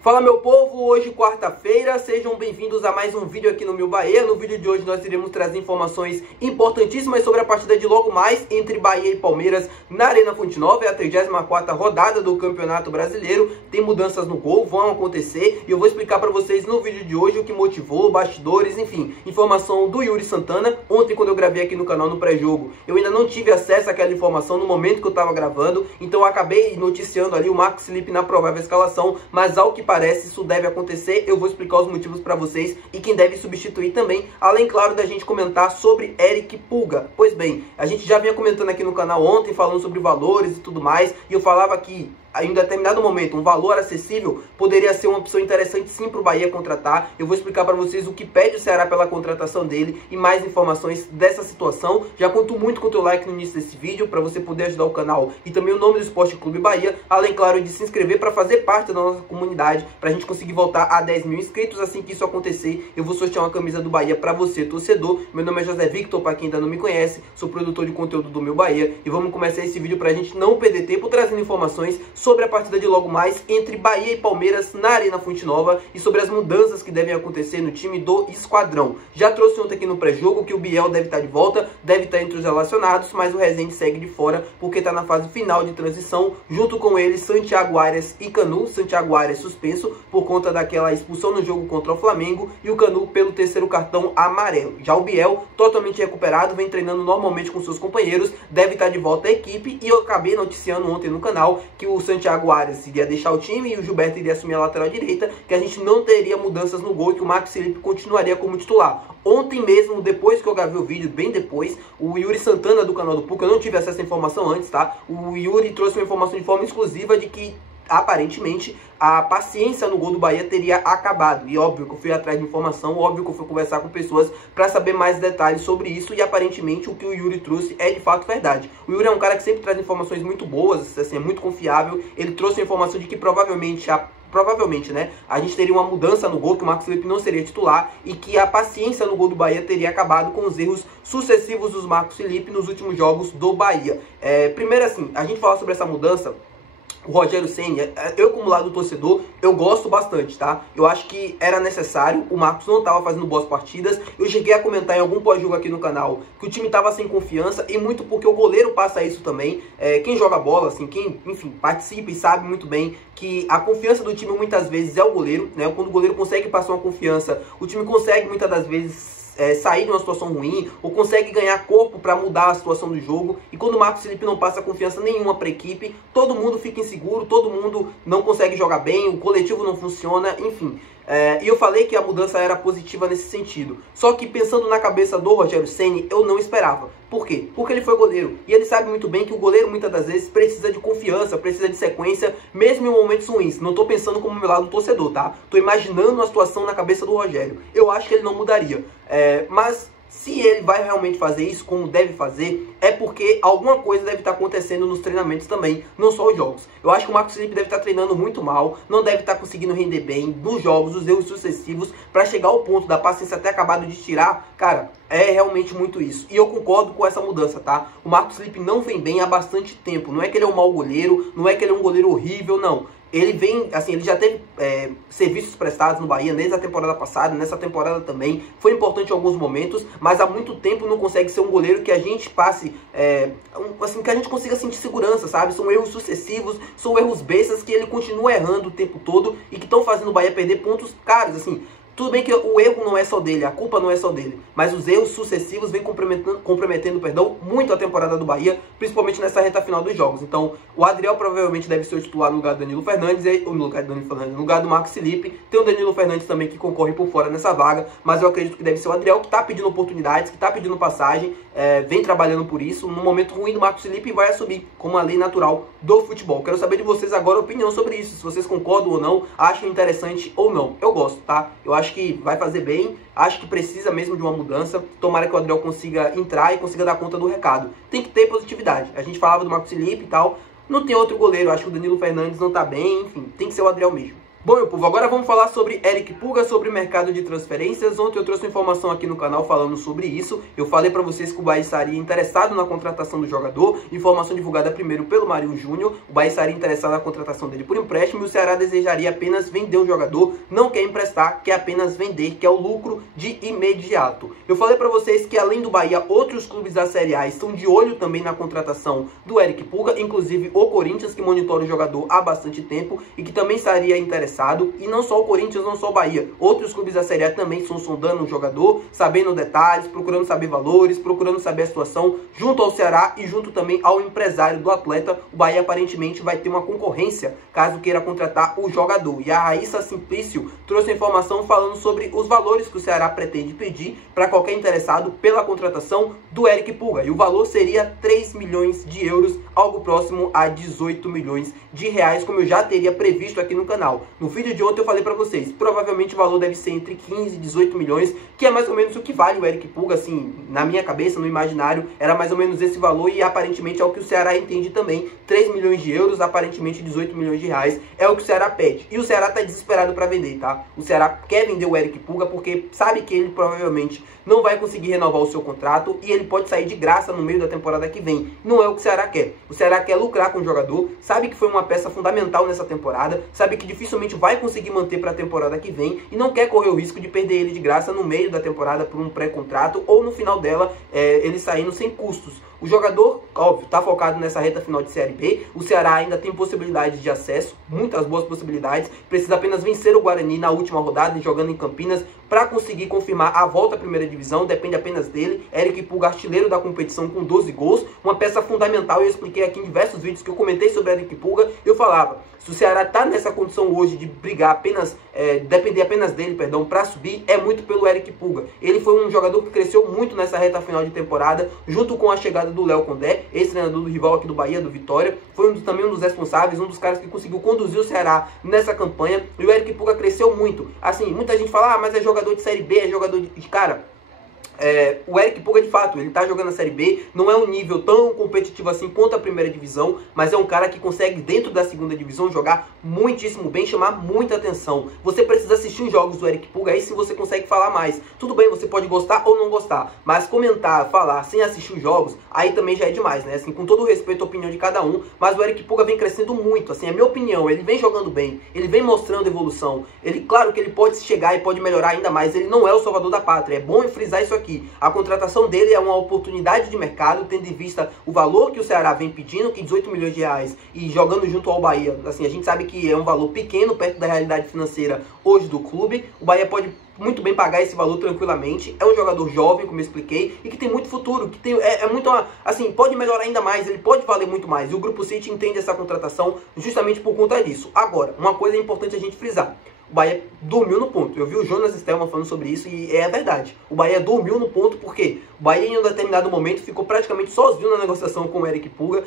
Fala meu povo, hoje quarta-feira, sejam bem-vindos a mais um vídeo aqui no Meu Bahia. No vídeo de hoje nós iremos trazer informações importantíssimas sobre a partida de logo mais entre Bahia e Palmeiras na Arena Fonte Nova. É a 34ª rodada do Campeonato Brasileiro, tem mudanças no gol, vão acontecer e eu vou explicar para vocês no vídeo de hoje o que motivou, bastidores, enfim, informação do Yuri Santana. Ontem quando eu gravei aqui no canal no pré-jogo, eu ainda não tive acesso àquela informação no momento que eu estava gravando, então eu acabei noticiando ali o Marcos Felipe na provável escalação, mas ao que parece isso deve acontecer. Eu vou explicar os motivos para vocês e quem deve substituir também, além, claro, da gente comentar sobre Eric Pulga. Pois bem, a gente já vinha comentando aqui no canal ontem, falando sobre valores e tudo mais, e eu falava que em determinado momento um valor acessível poderia ser uma opção interessante sim para o Bahia contratar. Eu vou explicar para vocês o que pede o Ceará pela contratação dele e mais informações dessa situação. Já conto muito com o teu like no início desse vídeo para você poder ajudar o canal e também o nome do Esporte Clube Bahia, além, claro, de se inscrever para fazer parte da nossa comunidade, para a gente conseguir voltar a 10 mil inscritos. Assim que isso acontecer, eu vou sortear uma camisa do Bahia para você, torcedor. Meu nome é José Victor, para quem ainda não me conhece, sou produtor de conteúdo do Meu Bahia e vamos começar esse vídeo para a gente não perder tempo trazendo informações sobre a partida de logo mais entre Bahia e Palmeiras na Arena Fonte Nova e sobre as mudanças que devem acontecer no time do Esquadrão. Já trouxe ontem aqui no pré-jogo que o Biel deve estar de volta, deve estar entre os relacionados, mas o Rezende segue de fora porque está na fase final de transição, junto com ele Santiago Arias e Canu. Santiago Arias suspenso por conta daquela expulsão no jogo contra o Flamengo e o Canu pelo terceiro cartão amarelo. Já o Biel, totalmente recuperado, vem treinando normalmente com seus companheiros, deve estar de volta à equipe e eu acabei noticiando ontem no canal que o Santiago Arias iria deixar o time e o Gilberto iria assumir a lateral direita, que a gente não teria mudanças no gol e que o Marcos Felipe continuaria como titular. Ontem mesmo, depois que eu gravei o vídeo, bem depois, o Yuri Santana do canal do PUC, eu não tive acesso à informação antes, tá? O Yuri trouxe uma informação de forma exclusiva de que aparentemente a paciência no gol do Bahia teria acabado. E óbvio que eu fui atrás de informação, óbvio que eu fui conversar com pessoas para saber mais detalhes sobre isso. E aparentemente o que o Yuri trouxe é de fato verdade. O Yuri é um cara que sempre traz informações muito boas, assim, é muito confiável. Ele trouxe a informação de que provavelmente, né, a gente teria uma mudança no gol, que o Marcos Felipe não seria titular e que a paciência no gol do Bahia teria acabado com os erros sucessivos dos Marcos Felipe nos últimos jogos do Bahia. Primeiro, assim, a gente fala sobre essa mudança. O Rogério Ceni, eu como lado do torcedor, eu gosto bastante, tá? Eu acho que era necessário, o Marcos não estava fazendo boas partidas. Eu cheguei a comentar em algum pós-jogo aqui no canal que o time estava sem confiança e muito porque o goleiro passa isso também. Quem joga bola, assim, quem, enfim, participa e sabe muito bem que a confiança do time muitas vezes é o goleiro, né? Quando o goleiro consegue passar uma confiança, o time consegue muitas das vezes sair de uma situação ruim, ou consegue ganhar corpo para mudar a situação do jogo. E quando o Marcos Felipe não passa confiança nenhuma para a equipe, todo mundo fica inseguro, todo mundo não consegue jogar bem, o coletivo não funciona, enfim. E eu falei que a mudança era positiva nesse sentido. Só que pensando na cabeça do Rogério Ceni, eu não esperava. Por quê? Porque ele foi goleiro. E ele sabe muito bem que o goleiro muitas das vezes precisa de confiança, precisa de sequência, mesmo em momentos ruins. Não tô pensando como meu lado torcedor, tá? Tô imaginando a situação na cabeça do Rogério. Eu acho que ele não mudaria. Mas se ele vai realmente fazer isso como deve fazer, é porque alguma coisa deve estar acontecendo nos treinamentos também, não só os jogos. Eu acho que o Marcos Felipe deve estar treinando muito mal, não deve estar conseguindo render bem nos jogos, os erros sucessivos, para chegar ao ponto da paciência até acabado de tirar. Cara, é realmente muito isso. E eu concordo com essa mudança, tá? O Marcos Felipe não vem bem há bastante tempo. Não é que ele é um mau goleiro, não é que ele é um goleiro horrível, não. Ele vem, assim, ele já teve serviços prestados no Bahia desde a temporada passada, nessa temporada também. Foi importante em alguns momentos, mas há muito tempo não consegue ser um goleiro que a gente passe, assim, que a gente consiga sentir segurança, sabe? São erros sucessivos, são erros bestas que ele continua errando o tempo todo e que estão fazendo o Bahia perder pontos caros, assim. Tudo bem que o erro não é só dele, a culpa não é só dele, mas os erros sucessivos vêm comprometendo muito a temporada do Bahia, principalmente nessa reta final dos jogos. Então, o Adriel provavelmente deve ser o titular no lugar do Danilo Fernandes, no lugar do Marcos Felipe. Tem o Danilo Fernandes também que concorre por fora nessa vaga, mas eu acredito que deve ser o Adriel, que está pedindo oportunidades, que está pedindo passagem, vem trabalhando por isso. No momento ruim do Marcos Felipe, vai assumir como a lei natural do futebol. Quero saber de vocês agora a opinião sobre isso, se vocês concordam ou não, acham interessante ou não. Eu gosto, tá? Eu acho que vai fazer bem, acho que precisa mesmo de uma mudança. Tomara que o Adriel consiga entrar e consiga dar conta do recado. Tem que ter positividade. A gente falava do Marcos Felipe e tal, não tem outro goleiro, acho que o Danilo Fernandes não tá bem, enfim, tem que ser o Adriel mesmo. Bom, meu povo, agora vamos falar sobre Eric Pulga, sobre o mercado de transferências. Ontem eu trouxe uma informação aqui no canal falando sobre isso. Eu falei para vocês que o Bahia estaria interessado na contratação do jogador. Informação divulgada primeiro pelo Marinho Júnior. O Bahia estaria interessado na contratação dele por empréstimo e o Ceará desejaria apenas vender o jogador. Não quer emprestar, quer apenas vender, que é o lucro de imediato. Eu falei para vocês que além do Bahia, outros clubes da Série A estão de olho também na contratação do Eric Pulga. Inclusive o Corinthians, que monitora o jogador há bastante tempo e que também estaria interessado. E não só o Corinthians, não só o Bahia. Outros clubes da Série A também estão sondando o jogador, sabendo detalhes, procurando saber valores, procurando saber a situação junto ao Ceará e junto também ao empresário do atleta. O Bahia aparentemente vai ter uma concorrência caso queira contratar o jogador. E a Raíssa Simplício trouxe a informação falando sobre os valores que o Ceará pretende pedir para qualquer interessado pela contratação do Eric Pulga. E o valor seria 3 milhões de euros, algo próximo a 18 milhões de reais, como eu já teria previsto aqui no canal. No vídeo de ontem eu falei pra vocês, provavelmente o valor deve ser entre 15 e 18 milhões, que é mais ou menos o que vale o Eric Pulga, assim, na minha cabeça, no imaginário, era mais ou menos esse valor e aparentemente é o que o Ceará entende também. 3 milhões de euros, aparentemente 18 milhões de reais, é o que o Ceará pede. E o Ceará tá desesperado pra vender, tá? O Ceará quer vender o Eric Pulga porque sabe que ele provavelmente não vai conseguir renovar o seu contrato e ele pode sair de graça no meio da temporada que vem. Não é o que o Ceará quer. O Ceará quer lucrar com o jogador, sabe que foi uma peça fundamental nessa temporada, sabe que dificilmente vai conseguir manter para a temporada que vem e não quer correr o risco de perder ele de graça no meio da temporada por um pré-contrato ou no final dela ele saindo sem custos. O jogador, óbvio, está focado nessa reta final de Série B. O Ceará ainda tem possibilidades de acesso, muitas boas possibilidades. Precisa apenas vencer o Guarani na última rodada, jogando em Campinas, para conseguir confirmar a volta à primeira divisão. Depende apenas dele. Eric Pulga, artilheiro da competição com 12 gols. Uma peça fundamental. Eu expliquei aqui em diversos vídeos que eu comentei sobre Eric Pulga. Eu falava, se o Ceará está nessa condição hoje de brigar apenas, depender apenas dele, perdão, para subir, é muito pelo Eric Pulga. Ele foi um jogador que cresceu muito nessa reta final de temporada, junto com a chegada do Léo Condé, ex-treinador do rival aqui do Bahia, do Vitória. Foi também um dos responsáveis, um dos caras que conseguiu conduzir o Ceará nessa campanha. E o Eric Pulga cresceu muito. Assim, muita gente fala, mas é jogador de Série B, é jogador de... Cara... o Eric Pulga, de fato, ele tá jogando a Série B, não é um nível tão competitivo assim quanto a primeira divisão, mas é um cara que consegue, dentro da segunda divisão, jogar muitíssimo bem, chamar muita atenção. Você precisa assistir os jogos do Eric Pulga, aí sim você consegue falar mais. Tudo bem, você pode gostar ou não gostar, mas comentar, falar sem assistir os jogos, aí também já é demais, né? Assim, com todo o respeito à opinião de cada um, mas o Eric Pulga vem crescendo muito, assim, é minha opinião, ele vem jogando bem, ele vem mostrando evolução. Ele, claro que ele pode chegar e pode melhorar ainda mais, ele não é o salvador da pátria, é bom frisar isso aqui. A contratação dele é uma oportunidade de mercado, tendo em vista o valor que o Ceará vem pedindo, que 18 milhões de reais, e jogando junto ao Bahia. Assim, a gente sabe que é um valor pequeno perto da realidade financeira hoje do clube. O Bahia pode muito bem pagar esse valor tranquilamente. É um jogador jovem, como eu expliquei, e que tem muito futuro, que tem, muito, assim, pode melhorar ainda mais, ele pode valer muito mais. E o Grupo City entende essa contratação justamente por conta disso. Agora, uma coisa importante a gente frisar. O Bahia dormiu no ponto. Eu vi o Jonas Stelman falando sobre isso e é verdade. O Bahia dormiu no ponto porque o Bahia em um determinado momento ficou praticamente sozinho na negociação com o Eric Pulga.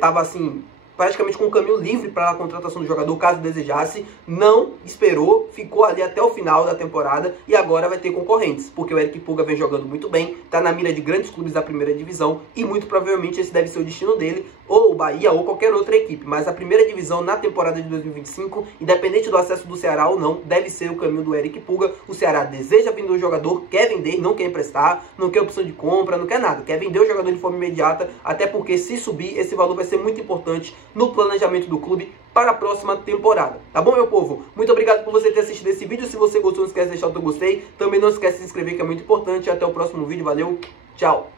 Tava assim, praticamente com o caminho livre para a contratação do jogador, caso desejasse. Não esperou, ficou ali até o final da temporada e agora vai ter concorrentes, porque o Eric Pulga vem jogando muito bem, tá na mira de grandes clubes da primeira divisão e muito provavelmente esse deve ser o destino dele, ou o Bahia ou qualquer outra equipe. Mas a primeira divisão na temporada de 2025, independente do acesso do Ceará ou não, deve ser o caminho do Eric Pulga. O Ceará deseja vender o jogador, quer vender, não quer emprestar, não quer opção de compra, não quer nada, quer vender o jogador de forma imediata, até porque se subir, esse valor vai ser muito importante no planejamento do clube para a próxima temporada. Tá bom, meu povo? Muito obrigado por você ter assistido esse vídeo. Se você gostou, não esquece de deixar o teu gostei. Também não esquece de se inscrever, que é muito importante. Até o próximo vídeo. Valeu, tchau!